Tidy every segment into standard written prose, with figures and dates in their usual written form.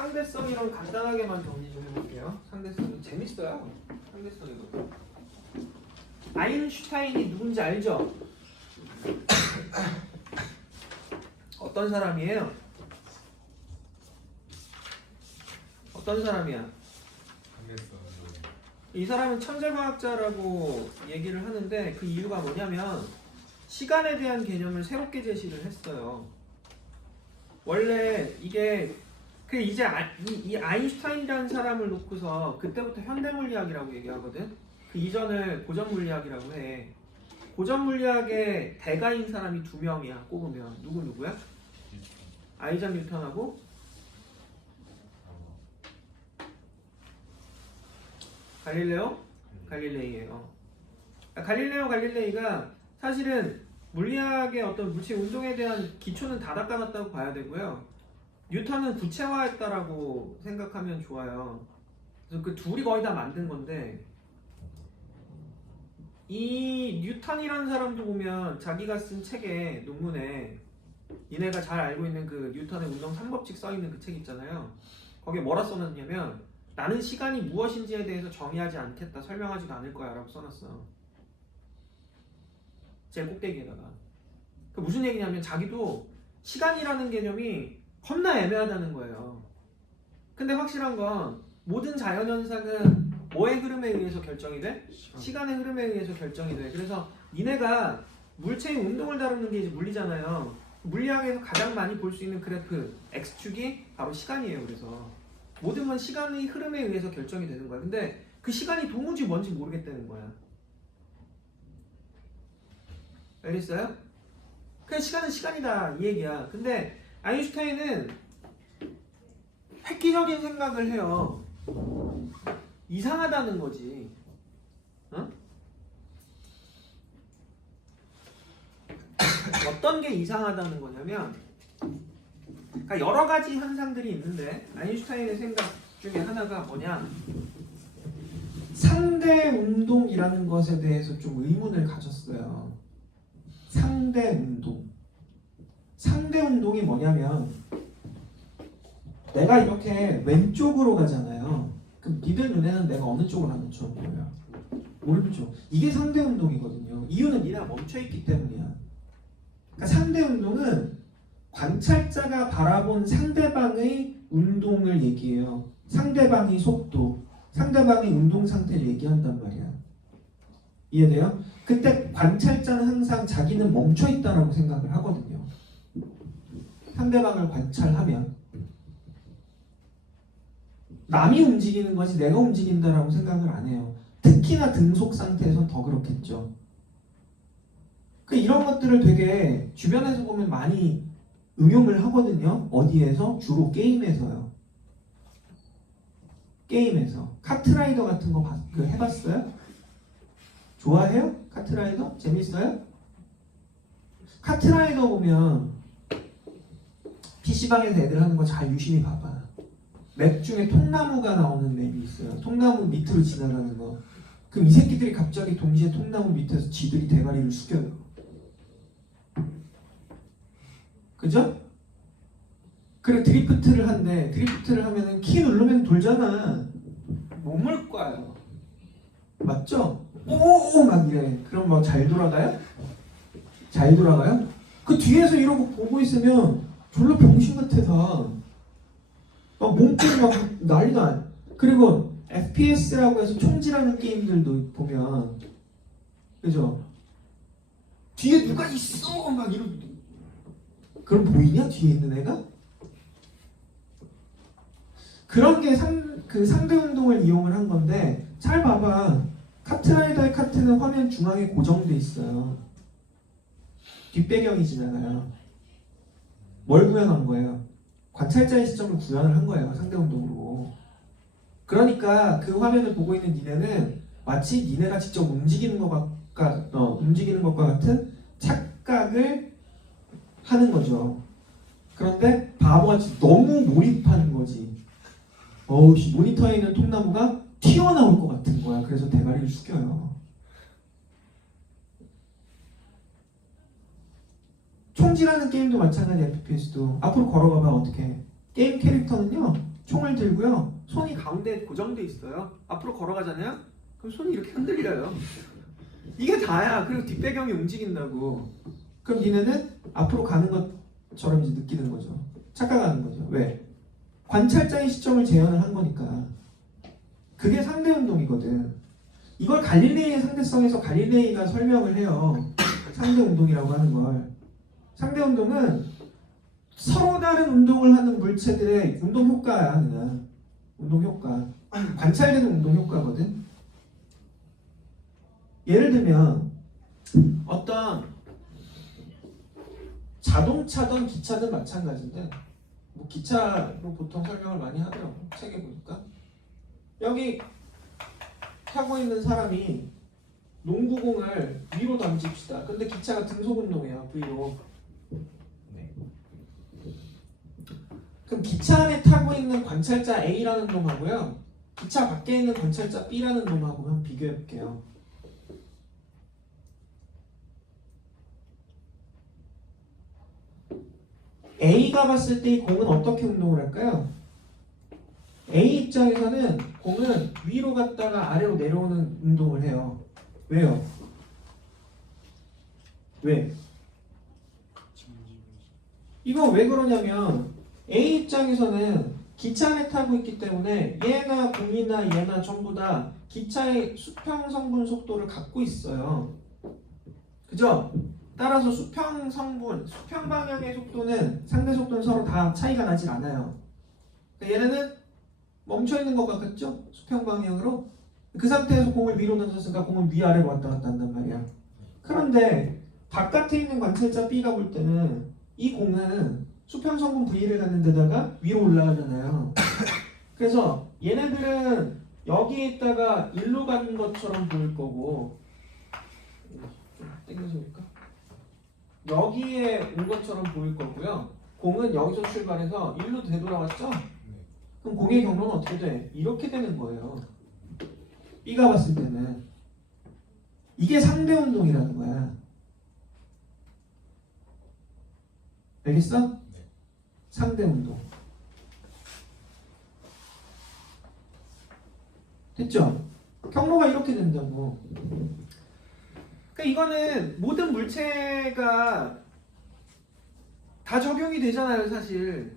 상대성이랑 간단하게만 정리 좀 해볼게요. 상대성이 재밌어요. 상대성이도. 아인슈타인이 누군지 알죠? 어떤 사람이에요? 어떤 사람이야? 이 사람은 천재과학자라고 얘기를 하는데 그 이유가 뭐냐면 시간에 대한 개념을 새롭게 제시를 했어요. 원래 이게 이제 이 아인슈타인이라는 사람을 놓고서 그때부터 현대물리학이라고 얘기하거든. 그 이전을 고전물리학이라고 해. 고전물리학의 대가인 사람이 두 명이야. 꼽으면 누구야? 아이작 뉴턴하고 갈릴레이예요. 갈릴레오 갈릴레이가 사실은 물리학의 어떤 물질 운동에 대한 기초는 다 닦아놨다고 봐야 되고요. 뉴턴은 구체화했다라고 생각하면 좋아요. 그래서 그 둘이 거의 다 만든 건데 이 뉴턴이라는 사람도 보면 자기가 쓴 책에 논문에 니네가 잘 알고 있는 그 뉴턴의 운동 3법칙 써있는 그 책 있잖아요. 거기에 뭐라 써놨냐면 나는 시간이 무엇인지에 대해서 정의하지 않겠다. 설명하지도 않을 거야 라고 써놨어. 제일 꼭대기에다가. 그 무슨 얘기냐면 자기도 시간이라는 개념이 겁나 애매하다는 거예요. 근데 확실한 건 모든 자연현상은 뭐의 흐름에 의해서 결정이 돼? 시간의 흐름에 의해서 결정이 돼. 그래서 니네가 물체의 운동을 다루는 게 이제 물리잖아요. 물리학에서 가장 많이 볼 수 있는 그래프 X축이 바로 시간이에요. 그래서 모든 건 시간의 흐름에 의해서 결정이 되는 거야. 근데 그 시간이 도무지 뭔지 모르겠다는 거야. 알겠어요? 그냥 시간은 시간이다 이 얘기야. 근데 아인슈타인은 획기적인 생각을 해요. 이상하다는 거지. 어? 어떤 게 이상하다는 거냐면 그러니까 여러 가지 현상들이 있는데 아인슈타인의 생각 중에 하나가 뭐냐, 상대 운동이라는 것에 대해서 좀 의문을 가졌어요. 상대 운동. 상대 운동이 뭐냐면 내가 이렇게 왼쪽으로 가잖아요. 그럼 니들 눈에는 내가 어느 쪽으로 가는 줄 보여요? 오른쪽. 이게 상대 운동이거든요. 이유는 니네가 멈춰있기 때문이야. 그러니까 상대 운동은 관찰자가 바라본 상대방의 운동을 얘기해요. 상대방의 속도, 상대방의 운동 상태를 얘기한단 말이야. 이해돼요? 그때 관찰자는 항상 자기는 멈춰있다라고 생각을 하거든요. 상대방을 관찰하면 남이 움직이는 것이 내가 움직인다라고 생각을 안 해요. 특히나 등속 상태에선 더 그렇겠죠. 이런 것들을 되게 주변에서 보면 많이 응용을 하거든요. 어디에서? 주로 게임에서요. 게임에서. 카트라이더 같은 거 해봤어요? 좋아해요? 카트라이더? 재밌어요? 카트라이더 보면 PC방에서 애들 하는 거 잘 유심히 봐봐. 맵 중에 통나무가 나오는 맵이 있어요. 통나무 밑으로 지나가는 거. 그럼 이 새끼들이 갑자기 동시에 통나무 밑에서 지들이 대가리를 숙여요. 그죠? 그래 드리프트를 한대. 드리프트를 하면은 키 누르면 돌잖아. 못 물 거예요. 맞죠? 오오오 막 이래. 그럼 막 잘 돌아가요? 잘 돌아가요? 그 뒤에서 이러고 보고 있으면 졸라 병신 같아 다. 막 몸뚱이 막 난리도 안. 그리고 FPS라고 해서 총질하는 게임들도 보면 그죠? 뒤에 누가 있어 막 이러고. 그럼 보이냐? 뒤에 있는 애가? 그런 게 상대 운동을 이용을 한 건데 잘 봐봐. 카트라이더의 카트는 화면 중앙에 고정돼 있어요. 뒷배경이 지나가요. 뭘 구현한 거예요? 관찰자의 시점을 구현을 한 거예요. 상대 운동으로. 그러니까 그 화면을 보고 있는 니네는 마치 니네가 직접 움직이는 것과 같은 착각을 하는 거죠. 그런데 바보같이 너무 몰입하는 거지. 모니터에 있는 통나무가 튀어나올 것 같은 거야. 그래서 대가리를 숙여요. 총질하는 게임도 마찬가지. FPS도 앞으로 걸어가봐. 어떻게 게임 캐릭터는요 총을 들고요. 손이 가운데 고정돼 있어요. 앞으로 걸어가잖아요. 그럼 손이 이렇게 흔들려요. 이게 다야. 그리고 뒷배경이 움직인다고. 그럼 니네는 앞으로 가는 것처럼 이제 느끼는 거죠. 착각하는 거죠. 왜? 관찰자의 시점을 재현을 한 거니까. 그게 상대운동이거든. 이걸 갈릴레이의 상대성에서 갈릴레이가 설명을 해요. 상대운동이라고 하는 걸. 상대운동은 서로 다른 운동을 하는 물체들의 운동 효과야. 그냥 운동 효과. 관찰되는 운동 효과거든. 예를 들면 어떤 자동차든 기차든 마찬가지인데, 뭐 기차로 보통 설명을 많이 하더라고. 책에 보니까 여기 타고 있는 사람이 농구공을 위로 던집시다. 근데 기차가 등속 운동이에요. V로. 네. 그럼 기차 안에 타고 있는 관찰자 A라는 놈하고요, 기차 밖에 있는 관찰자 B라는 놈하고 한번 비교해 볼게요. A가 봤을 때 이 공은 어떻게 운동을 할까요? A 입장에서는 공은 위로 갔다가 아래로 내려오는 운동을 해요. 왜요? 왜? 이거 왜 그러냐면 A 입장에서는 기차 안에 타고 있기 때문에 얘나 공이나 얘나 전부 다 기차의 수평 성분 속도를 갖고 있어요. 그죠? 따라서 수평 성분, 수평 방향의 속도는 상대 속도는 서로 다 차이가 나질 않아요. 그러니까 얘네는 멈춰 있는 것 같겠죠? 수평 방향으로. 그 상태에서 공을 위로 던졌으니까 공은 위아래로 왔다 갔다 한단 말이야. 그런데 바깥에 있는 관찰자 B가 볼 때는 이 공은 수평 성분 V를 갖는 데다가 위로 올라가잖아요. 그래서 얘네들은 여기에 있다가 일로 가는 것처럼 보일 거고, 좀 땡겨서 볼까? 여기에 온 것처럼 보일 거고요. 공은 여기서 출발해서 일로 되돌아왔죠? 그럼 공의 경로는 어떻게 돼? 이렇게 되는 거예요. B가 봤을 때는. 이게 상대운동이라는 거야. 알겠어? 네. 상대운동. 됐죠? 경로가 이렇게 된다고. 그러니까 이거는 모든 물체가 다 적용이 되잖아요, 사실.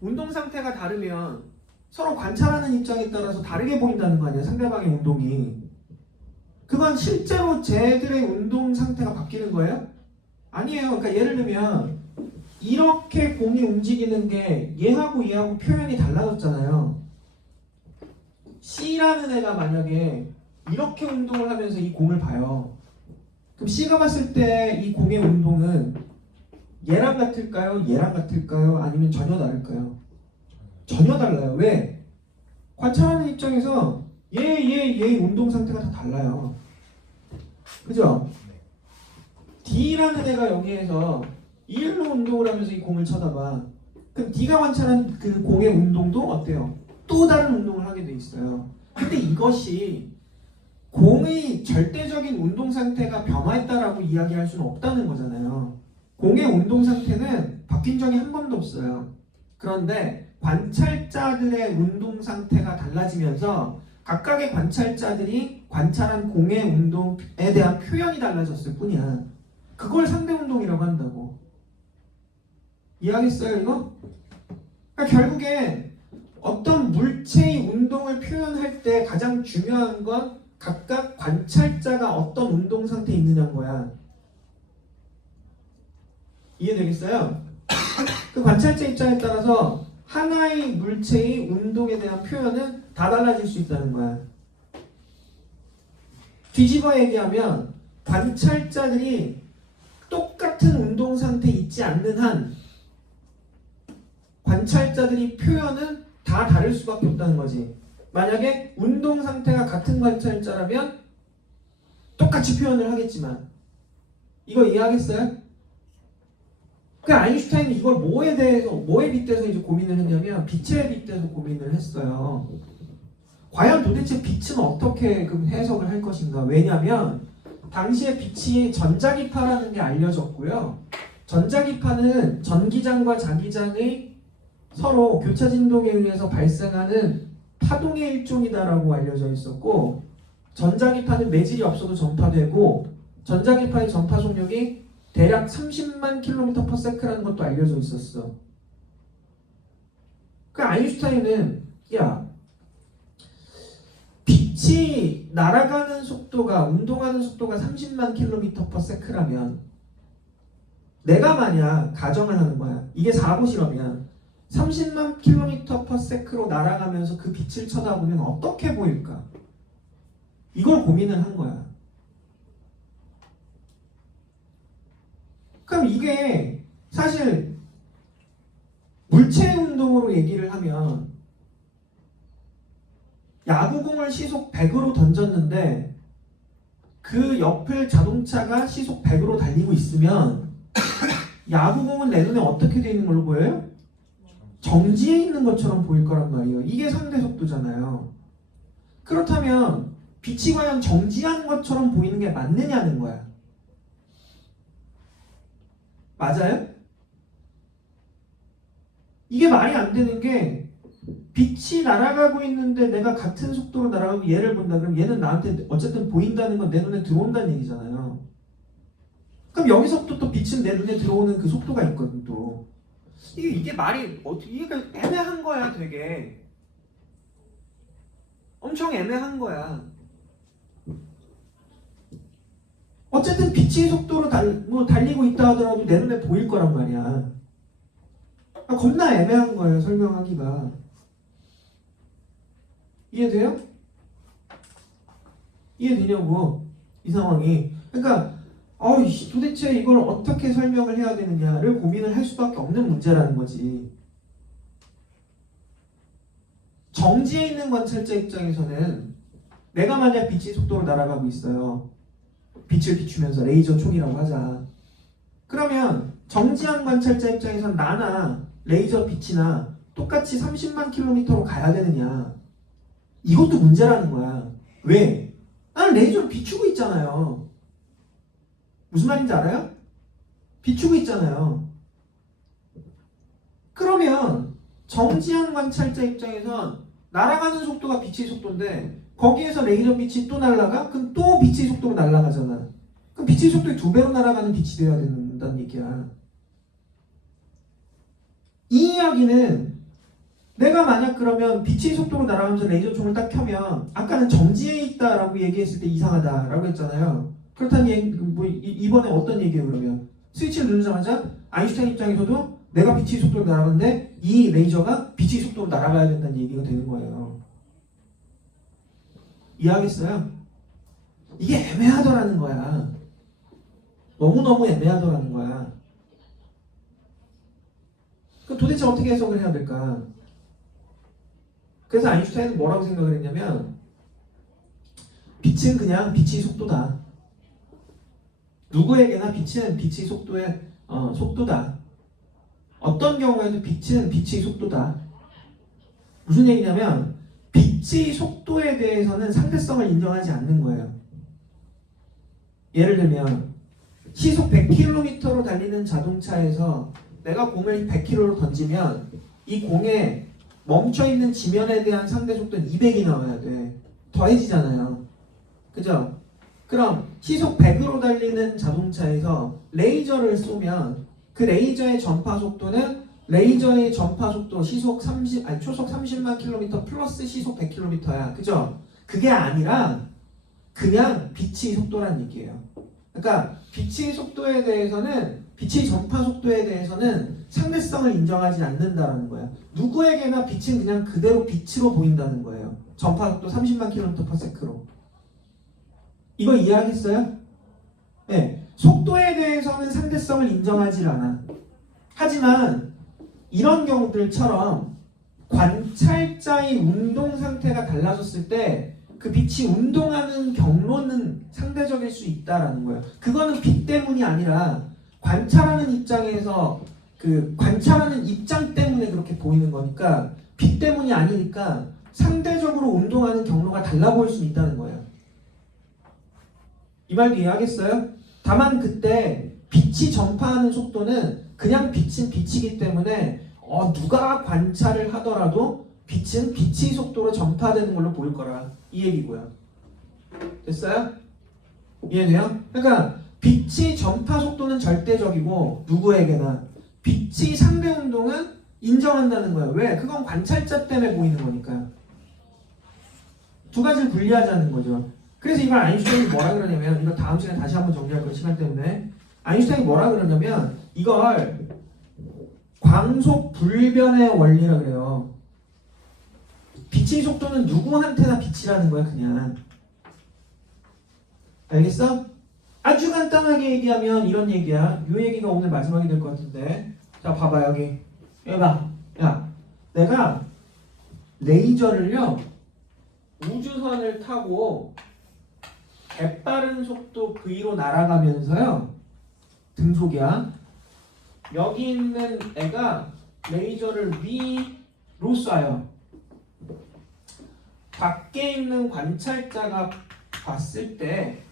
운동 상태가 다르면 서로 관찰하는 입장에 따라서 다르게 보인다는 거 아니에요, 상대방의 운동이. 그건 실제로 쟤들의 운동 상태가 바뀌는 거예요? 아니에요. 그러니까 예를 들면 이렇게 공이 움직이는 게 얘하고 얘하고 표현이 달라졌잖아요. C라는 애가 만약에 이렇게 운동을 하면서 이 공을 봐요. 그럼 C가 봤을 때 이 공의 운동은 얘랑 같을까요? 얘랑 같을까요? 아니면 전혀 다를까요? 전혀 달라요. 왜? 관찰하는 입장에서 얘 운동 상태가 다 달라요. 그죠? D라는 애가 여기에서 일로 운동을 하면서 이 공을 쳐다봐. 그럼 D가 관찰한 그 공의 운동도 어때요? 또 다른 운동을 하게 돼 있어요. 근데 이것이 공의 절대적인 운동 상태가 변화했다라고 이야기할 수는 없다는 거잖아요. 공의 운동 상태는 바뀐 적이 한 번도 없어요. 그런데 관찰자들의 운동 상태가 달라지면서 각각의 관찰자들이 관찰한 공의 운동에 대한 표현이 달라졌을 뿐이야. 그걸 상대운동이라고 한다고. 이해하겠어요, 이거? 그러니까 결국에 어떤 물체의 운동을 표현할 때 가장 중요한 건 각각 관찰자가 어떤 운동 상태에 있느냐인 거야. 이해되겠어요? 그 관찰자 입장에 따라서 하나의 물체의 운동에 대한 표현은 다 달라질 수 있다는 거야. 뒤집어 얘기하면 관찰자들이 똑같은 운동 상태에 있지 않는 한 관찰자들이 표현은 다 다를 수밖에 없다는 거지. 만약에 운동 상태가 같은 관찰자라면 똑같이 표현을 하겠지만, 이거 이해하겠어요? 그 아인슈타인은 이걸 뭐에 빗대서 이제 고민을 했냐면 빛에 빗대서 고민을 했어요. 과연 도대체 빛은 어떻게 그 해석을 할 것인가? 왜냐면 당시에 빛이 전자기파라는 게 알려졌고요. 전자기파는 전기장과 자기장의 서로 교차 진동에 의해서 발생하는 파동의 일종이다라고 알려져 있었고, 전자기파는 매질이 없어도 전파되고, 전자기파의 전파 속력이 대략 30만 km/s라는 것도 알려져 있었어. 그 아인슈타인은 빛이 날아가는 속도가, 운동하는 속도가 30만 km/s라면 내가 만약 가정을 하는 거야. 이게 사고 실험이야. 30만 km/s로 날아가면서 그 빛을 쳐다보면 어떻게 보일까? 이걸 고민을 한 거야. 그럼 이게 사실 물체 운동으로 얘기를 하면 야구공을 시속 100으로 던졌는데 그 옆을 자동차가 시속 100으로 달리고 있으면 야구공은 내 눈에 어떻게 되어 있는 걸로 보여요? 정지해 있는 것처럼 보일 거란 말이에요. 이게 상대 속도잖아요. 그렇다면 빛이 과연 정지한 것처럼 보이는 게 맞느냐는 거야. 맞아요? 이게 말이 안 되는 게, 빛이 날아가고 있는데 내가 같은 속도로 날아가고 얘를 본다. 그럼 얘는 나한테 어쨌든 보인다는 건 내 눈에 들어온다는 얘기잖아요. 그럼 여기서부터 또 빛은 내 눈에 들어오는 그 속도가 있거든 또. 이게 말이 어떻게, 이게 애매한 거야. 되게 엄청 애매한 거야. 어쨌든 빛의 속도로 달리고 있다 하더라도 내 눈에 보일 거란 말이야. 겁나 애매한 거예요, 설명하기가. 이해돼요? 이해되냐고, 이 상황이. 그러니까 도대체 이걸 어떻게 설명을 해야 되느냐를 고민을 할 수밖에 없는 문제라는 거지. 정지해 있는 관찰자 입장에서는 내가 만약 빛의 속도로 날아가고 있어요. 빛을 비추면서 레이저 총이라고 하자. 그러면 정지한 관찰자 입장에서는 나나 레이저 빛이나 똑같이 30만 km로 가야 되느냐. 이것도 문제라는 거야. 왜? 나는 레이저를 비추고 있잖아요. 무슨 말인지 알아요? 비추고 있잖아요. 그러면 정지한 관찰자 입장에선 날아가는 속도가 빛의 속도인데 거기에서 레이저 빛이 또 날아가? 그럼 또 빛의 속도로 날아가잖아. 그럼 빛의 속도의 2배로 날아가는 빛이 되어야 된다는 얘기야. 이 이야기는 내가 만약 그러면 빛의 속도로 날아가면서 레이저 총을 딱 켜면 아까는 정지해 있다라고 얘기했을 때 이상하다라고 했잖아요. 그렇다면 이번에 어떤 얘기예요 그러면? 스위치를 누르자마자 아인슈타인 입장에서도 내가 빛의 속도로 날아가는데 이 레이저가 빛의 속도로 날아가야 된다는 얘기가 되는 거예요. 이해하겠어요? 이게 애매하더라는 거야. 너무너무 애매하더라는 거야. 그럼 도대체 어떻게 해석을 해야 될까? 그래서 아인슈타인은 뭐라고 생각을 했냐면 빛은 그냥 빛의 속도다. 누구에게나 빛은 빛의 속도의 속도다. 어떤 경우에도 빛은 빛의 속도다. 무슨 얘기냐면 빛의 속도에 대해서는 상대성을 인정하지 않는 거예요. 예를 들면 시속 100km로 달리는 자동차에서 내가 공을 100km로 던지면 이 공에 멈춰있는 지면에 대한 상대 속도는 200이 나와야 돼. 더해지잖아요. 그죠? 그럼 시속 100으로 달리는 자동차에서 레이저를 쏘면 그 레이저의 전파 속도는 레이저의 전파 속도 초속 30만 km 플러스 시속 100km야. 그죠? 그게 아니라 그냥 빛의 속도란 얘기예요. 그러니까 빛의 속도에 대해서는, 빛의 전파 속도에 대해서는 상대성을 인정하지 않는다라는 거야. 누구에게나 빛은 그냥 그대로 빛으로 보인다는 거예요. 전파 속도 30만 km/s로. 이거 이해하겠어요? 네. 속도에 대해서는 상대성을 인정하지 않아. 하지만 이런 경우들처럼 관찰자의 운동 상태가 달라졌을 때 그 빛이 운동하는 경로는 상대적일 수 있다라는 거예요. 그거는 빛 때문이 아니라 관찰하는 입장에서 그 관찰하는 입장 때문에 그렇게 보이는 거니까 빛 때문이 아니니까 상대적으로 운동하는 경로가 달라 보일 수 있다는 거예요. 이 말도 이해하겠어요? 다만 그때 빛이 전파하는 속도는 그냥 빛은 빛이기 때문에 누가 관찰을 하더라도 빛은 빛의 속도로 전파되는 걸로 보일 거라 이 얘기고요. 됐어요? 이해돼요? 그러니까 빛의 전파 속도는 절대적이고 누구에게나 빛의 상대 운동은 인정한다는 거예요. 왜? 그건 관찰자 때문에 보이는 거니까. 두 가지를 분리하자는 거죠. 그래서 이걸 아인슈타인이 뭐라 그러냐면, 이거 다음 시간에 다시 한번 정리할 거예요. 시간 때문에. 아인슈타인이 뭐라 그러냐면 이걸 광속 불변의 원리라 그래요. 빛의 속도는 누구한테나 빛이라는 거야 그냥. 알겠어? 아주 간단하게 얘기하면 이런 얘기야. 이 얘기가 오늘 마지막이 될 것 같은데. 자 봐봐 여기. 여기 봐. 야, 내가 레이저를요 우주선을 타고 개빠른 속도 V로 날아가면서요 등속이야. 여기 있는 애가 레이저를 위로 쏴요. 밖에 있는 관찰자가 봤을 때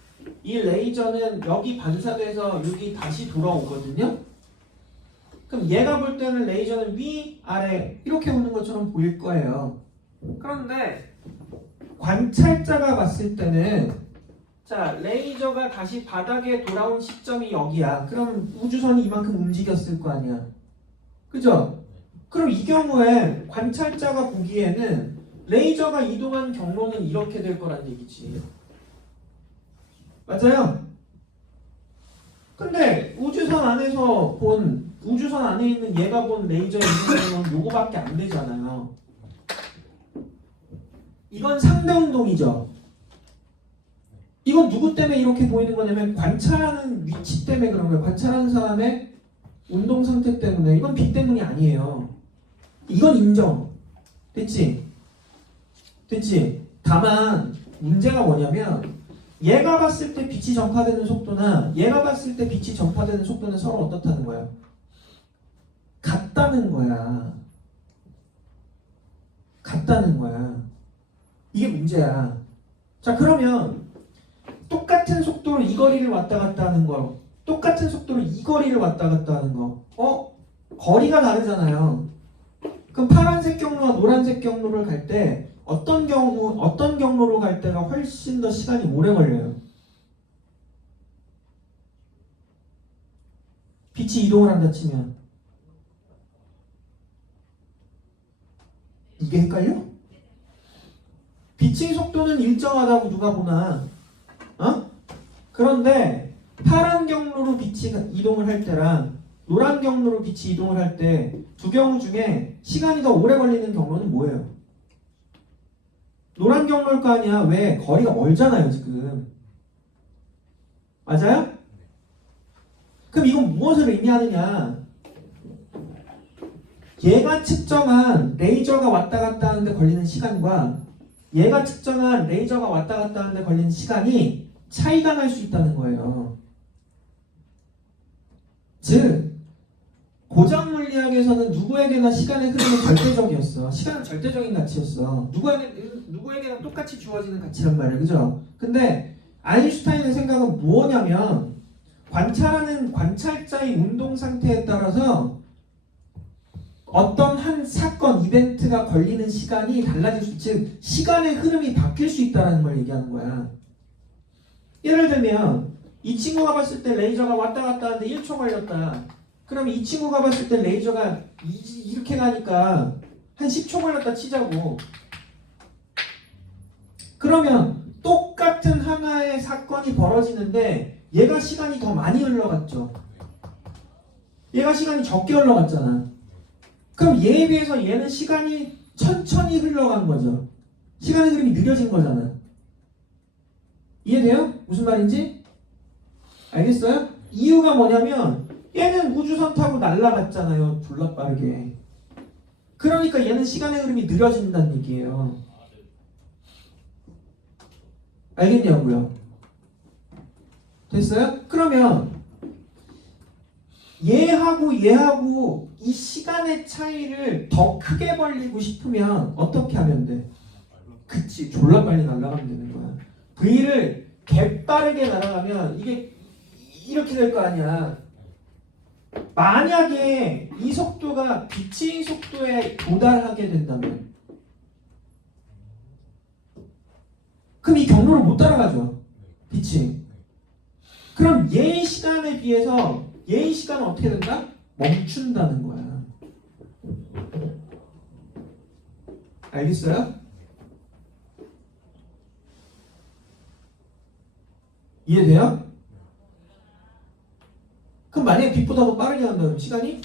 이 레이저는 여기 반사돼서 여기 다시 돌아오거든요. 그럼 얘가 볼 때는 레이저는 위, 아래 이렇게 오는 것처럼 보일 거예요. 그런데 관찰자가 봤을 때는 자 레이저가 다시 바닥에 돌아온 시점이 여기야. 그럼 우주선이 이만큼 움직였을 거 아니야. 그죠? 그럼 이 경우에 관찰자가 보기에는 레이저가 이동한 경로는 이렇게 될 거란 얘기지. 맞아요? 근데 우주선 안에 있는 얘가 본 레이저 이동은 요거밖에 안 되잖아요. 이건 상대운동이죠. 이건 누구 때문에 이렇게 보이는 거냐면 관찰하는 위치 때문에 그런 거예요. 관찰하는 사람의 운동 상태 때문에. 이건 빛 때문이 아니에요. 이건 인정. 됐지? 다만 문제가 뭐냐면 얘가 봤을 때 빛이 전파되는 속도나 얘가 봤을 때 빛이 전파되는 속도는 서로 어떻다는 거야? 같다는 거야. 이게 문제야. 자 그러면 똑같은 속도로 이 거리를 왔다 갔다 하는 거, 똑같은 속도로 이 거리를 왔다 갔다 하는 거, 거리가 다르잖아요. 그럼 파란색 경로와 노란색 경로를 갈 때 어떤 경로로 갈 때가 훨씬 더 시간이 오래 걸려요? 빛이 이동을 한다 치면 이게 헷갈려? 빛의 속도는 일정하다고 누가 보나? 그런데 파란 경로로 빛이 이동을 할 때랑 노란 경로로 빛이 이동을 할 때 두 경우 중에 시간이 더 오래 걸리는 경로는 뭐예요? 노란 경로일 거 아니야. 왜? 거리가 멀잖아요 지금. 맞아요? 그럼 이건 무엇을 의미하느냐? 얘가 측정한 레이저가 왔다 갔다 하는데 걸리는 시간과 얘가 측정한 레이저가 왔다 갔다 하는데 걸리는 시간이 차이가 날 수 있다는 거예요. 즉 고정 물리학에서는 누구에게나 시간의 흐름은 절대적이었어. 시간은 절대적인 가치였어. 누구에게나 똑같이 주어지는 가치란 말이에요. 그죠? 근데 아인슈타인의 생각은 뭐냐면 관찰하는 관찰자의 운동 상태에 따라서 어떤 한 사건, 이벤트가 걸리는 시간이 달라질 수, 즉 시간의 흐름이 바뀔 수 있다는 걸 얘기하는 거야. 예를 들면 이 친구가 봤을 때 레이저가 왔다 갔다 하는데 1초 걸렸다. 그럼 이 친구가 봤을 때 레이저가 이렇게 가니까 한 10초 걸렸다 치자고. 그러면 똑같은 하나의 사건이 벌어지는데 얘가 시간이 더 많이 흘러갔죠. 얘가 시간이 적게 흘러갔잖아. 그럼 얘에 비해서 얘는 시간이 천천히 흘러간 거죠. 시간의 흐름이 느려진 거잖아. 이해돼요? 무슨 말인지? 알겠어요? 이유가 뭐냐면 얘는 우주선 타고 날아갔잖아요. 졸라 빠르게. 그러니까 얘는 시간의 흐름이 느려진다는 얘기예요. 알겠냐고요? 됐어요? 그러면 얘하고 이 시간의 차이를 더 크게 벌리고 싶으면 어떻게 하면 돼? 그치, 졸라 빨리 날아가면 되는 거야. V를 개빠르게 날아가면 이게 이렇게 될 거 아니야. 만약에 이 속도가 빛의 속도에 도달하게 된다면 그럼 이 경로를 못 따라가죠. 빛이. 그럼 얘의 시간에 비해서 얘의 시간은 어떻게 된다? 멈춘다는 거야. 알겠어요? 이해돼요? 그럼 만약에 빛보다 더 빠르게 간다면 시간이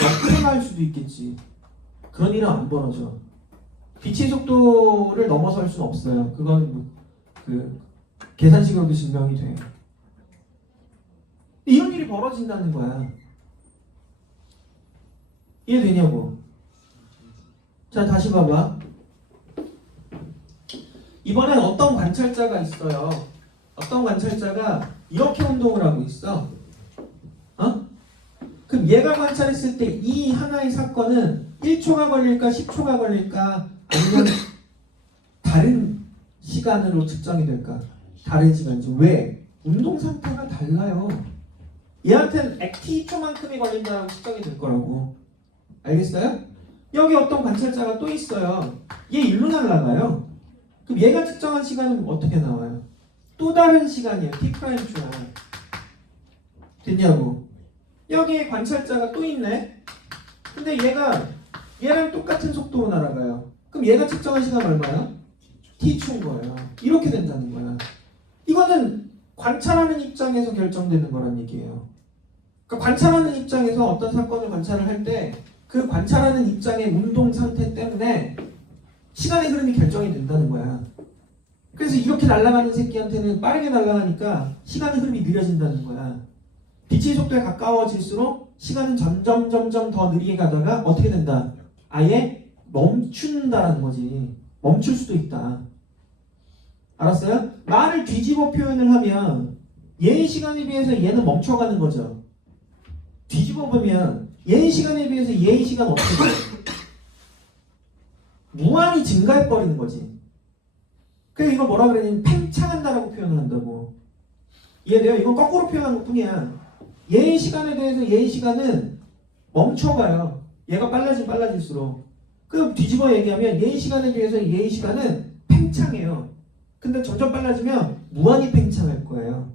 옆으로 갈 수도 있겠지. 그런 일은 안 벌어져. 빛의 속도를 넘어설 수는 없어요. 그건 그 계산식으로도 증명이 돼요. 이런 일이 벌어진다는 거야. 이해되냐고? 자, 다시 봐봐. 이번엔 어떤 관찰자가 있어요. 어떤 관찰자가 이렇게 운동을 하고 있어. 그럼 얘가 관찰했을 때 이 하나의 사건은 1초가 걸릴까 10초가 걸릴까 아니면 다른 시간으로 측정이 될까? 다른 시간이죠. 왜? 운동 상태가 달라요. 얘한테는 액티2초만큼이 걸린다고 측정이 될 거라고. 알겠어요? 여기 어떤 관찰자가 또 있어요. 얘 일로 날아가요. 그럼 얘가 측정한 시간은 어떻게 나와요? 또 다른 시간이에요. T'초야. 됐냐고? 여기에 관찰자가 또 있네. 근데 얘가 얘랑 똑같은 속도로 날아가요. 그럼 얘가 측정한 시간 얼마야? T초인 거예요. 이렇게 된다는 거야. 이거는 관찰하는 입장에서 결정되는 거란 얘기예요. 그러니까 관찰하는 입장에서 어떤 사건을 관찰을 할 때 그 관찰하는 입장의 운동 상태 때문에 시간의 흐름이 결정이 된다는 거야. 그래서 이렇게 날아가는 새끼한테는 빠르게 날아가니까 시간의 흐름이 느려진다는 거야. 빛의 속도에 가까워질수록 시간은 점점 더 느리게 가다가 어떻게 된다? 아예 멈춘다는 거지. 멈출 수도 있다. 알았어요? 말을 뒤집어 표현을 하면 얘의 시간에 비해서 얘는 멈춰가는 거죠. 뒤집어 보면 얘의 시간에 비해서 얘의 시간 어떻게 돼? 무한히 증가해버리는 거지. 그래서 이걸 뭐라 그러냐면 팽창한다라고 표현을 한다고. 이해돼요? 이건 거꾸로 표현한 것 뿐이야. 얘의 시간에 대해서 얘의 시간은 멈춰가요. 얘가 빨라질수록. 그 뒤집어 얘기하면 얘의 시간에 비해서 얘의 시간은 팽창해요. 근데 점점 빨라지면 무한히 팽창할 거예요.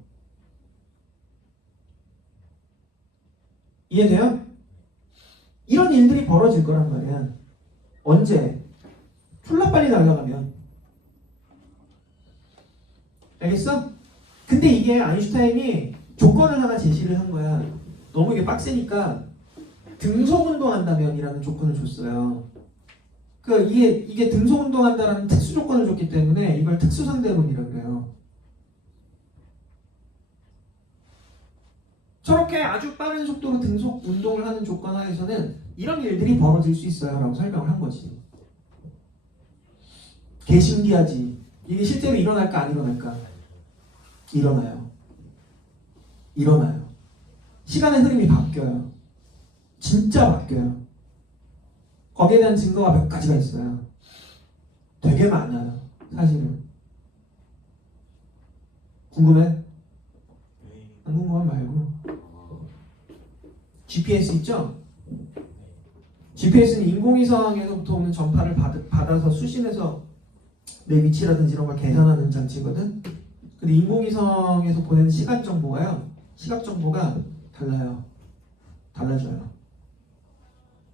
이해돼요? 이런 일들이 벌어질 거란 말이야. 언제? 졸라 빨리 날아가면. 알겠어? 근데 이게 아인슈타인이 조건을 하나 제시를 한 거야. 너무 이게 빡세니까 등속운동한다면이라는 조건을 줬어요. 이게 등속운동한다라는 특수 조건을 줬기 때문에 이걸 특수상대론이라고 해요. 저렇게 아주 빠른 속도로 등속 운동을 하는 조건 하에서는 이런 일들이 벌어질 수 있어요 라고 설명을 한 거지. 개 신기하지. 이게 실제로 일어날까 안 일어날까? 일어나요. 시간의 흐름이 바뀌어요. 진짜 바뀌어요. 거기에 대한 증거가 몇 가지가 있어요. 되게 많아요. 사실은. 궁금해? 안 궁금하면 말고. GPS 있죠? GPS는 인공위성에서부터 오는 전파를 받아서 수신해서 내 위치라든지 이런 걸 계산하는 장치거든. 근데 인공위성에서 보내는 시각 정보가 달라져요.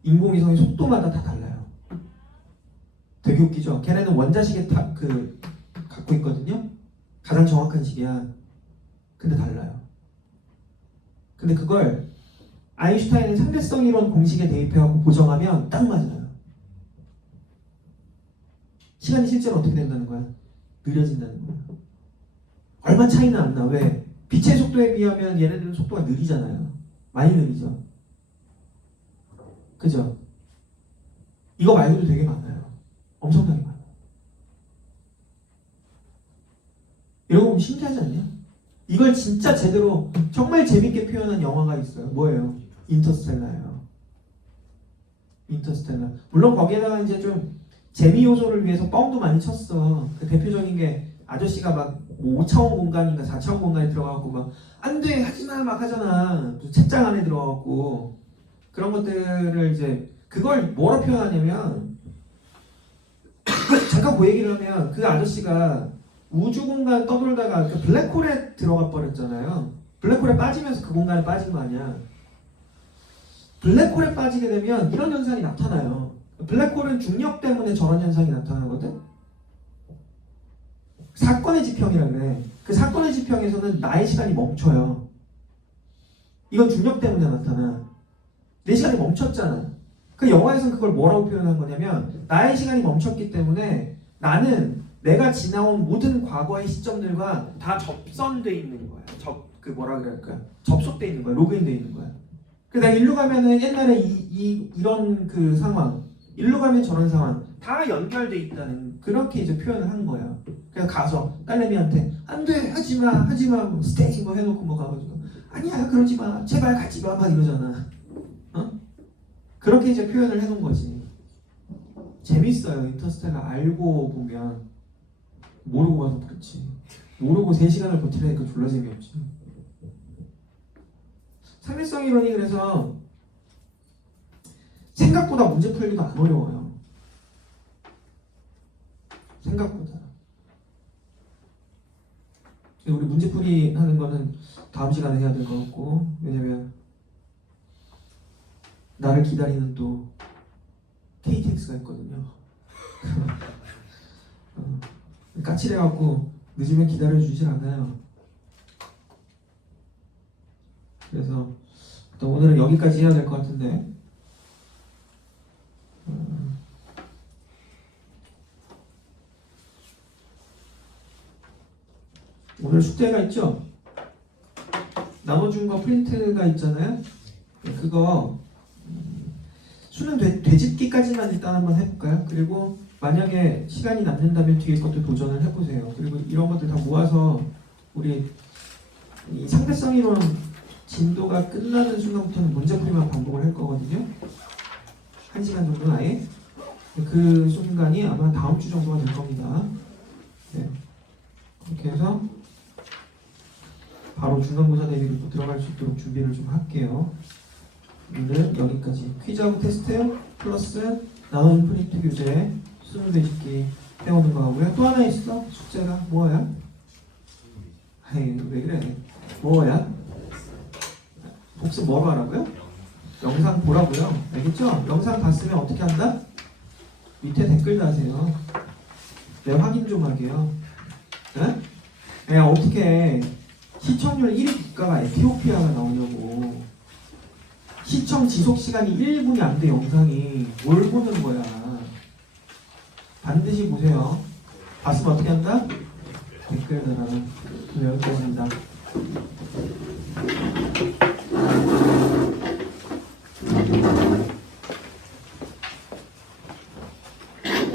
인공위성의 속도마다 다 달라요. 되게 웃기죠? 걔네는 원자식에 갖고 있거든요. 가장 정확한 시기야. 근데 달라요. 근데 그걸 아인슈타인의 상대성 이론 공식에 대입해갖고 고정하면 딱 맞아요. 시간이 실제로 어떻게 된다는 거야? 느려진다는 거야. 얼마 차이는 안 나. 왜? 빛의 속도에 비하면 얘네들은 속도가 느리잖아요. 많이 느리죠. 그죠? 이거 말고도 되게 많아요. 엄청나게 많아요. 이런 거 보면 신기하지 않냐? 이걸 진짜 제대로 정말 재밌게 표현한 영화가 있어요. 뭐예요? 인터스텔라예요. 물론 거기에다가 이제 좀 재미 요소를 위해서 뻥도 많이 쳤어. 그 대표적인 게 아저씨가 막 5차원 공간인가 4차원 공간에 들어가고 막 안돼 하지마 막 하잖아. 또 책장 안에 들어가고 그런 것들을 이제 그걸 뭐로 표현하냐면 잠깐 그 얘기를 하면 그 아저씨가 우주 공간 떠돌다가 그 블랙홀에 들어가 버렸잖아요. 블랙홀에 빠지면서 그 공간에 빠진 거 아니야. 블랙홀에 빠지게 되면 이런 현상이 나타나요. 블랙홀은 중력 때문에 저런 현상이 나타나거든. 사건의 지평이라 그래. 그 사건의 지평에서는 나의 시간이 멈춰요. 이건 중력 때문에 나타나. 내 시간이 멈췄잖아. 그 영화에서는 그걸 뭐라고 표현한 거냐면 나의 시간이 멈췄기 때문에 나는 내가 지나온 모든 과거의 시점들과 다 접선돼 있는 거야. 그 뭐라 그럴까? 접속돼 있는 거야. 로그인돼 있는 거야. 그래서 내가 일로 가면은 옛날에 이런 그 상황, 일로 가면 저런 상황 다 연결돼 있다는 그렇게 이제 표현을 한 거야. 그래서 가서 딸내미한테 안돼 하지마 뭐 스테이지 뭐 해놓고 뭐 가가지고 아니야 그러지마 제발 가지마 막 이러잖아. 어? 그렇게 이제 표현을 해놓은 거지. 재밌어요. 인터스텔라 알고 보면. 모르고 봐서 그렇지. 모르고 3시간을 버티려니까 졸라 재미없지. 상대성 이론이 그래서 생각보다 문제 풀기도 안 어려워요. 생각보다. 우리 문제풀이 하는 거는 다음 시간에 해야 될 것 같고, 왜냐면 나를 기다리는 또 KTX가 있거든요. 까칠해갖고 늦으면 기다려주질 않아요. 그래서 일단 오늘은 여기까지 해야 될 것 같은데, 오늘 숙제가 있죠? 나눠준 거 프린트가 있잖아요. 그거 수능 되짚기까지만 일단 한번 해볼까요? 그리고 만약에 시간이 남는다면 뒤에 것도 도전을 해보세요. 그리고 이런 것들 다 모아서 우리 이 상대성 이론 진도가 끝나는 순간부터는 문제풀이만 반복을 할 거거든요. 1시간 정도 아예. 그 순간이 아마 다음 주 정도가 될 겁니다. 네. 그렇게 해서 바로 중간고사 대비로 또 들어갈 수 있도록 준비를 좀 할게요. 오늘 여기까지. 퀴즈하고 테스트 플러스 나눠준 프린트 교재 수능 되짚기 해오는 거 하고요. 또 하나 있어? 숙제가 뭐야? 아이 왜 그래? 뭐야? 복습 뭐로 하라고요? 영상 보라고요. 알겠죠? 영상 봤으면 어떻게 한다? 밑에 댓글 다세요. 내 확인 좀 하게요. 네? 야 어떻게 시청률 1위 국가가 에티오피아가 나오냐고. 시청 지속 시간이 1분이 안 돼 영상이. 뭘 보는 거야. 반드시 보세요. 봤으면 어떻게 한다? 댓글 달아라. 여기까지입니다.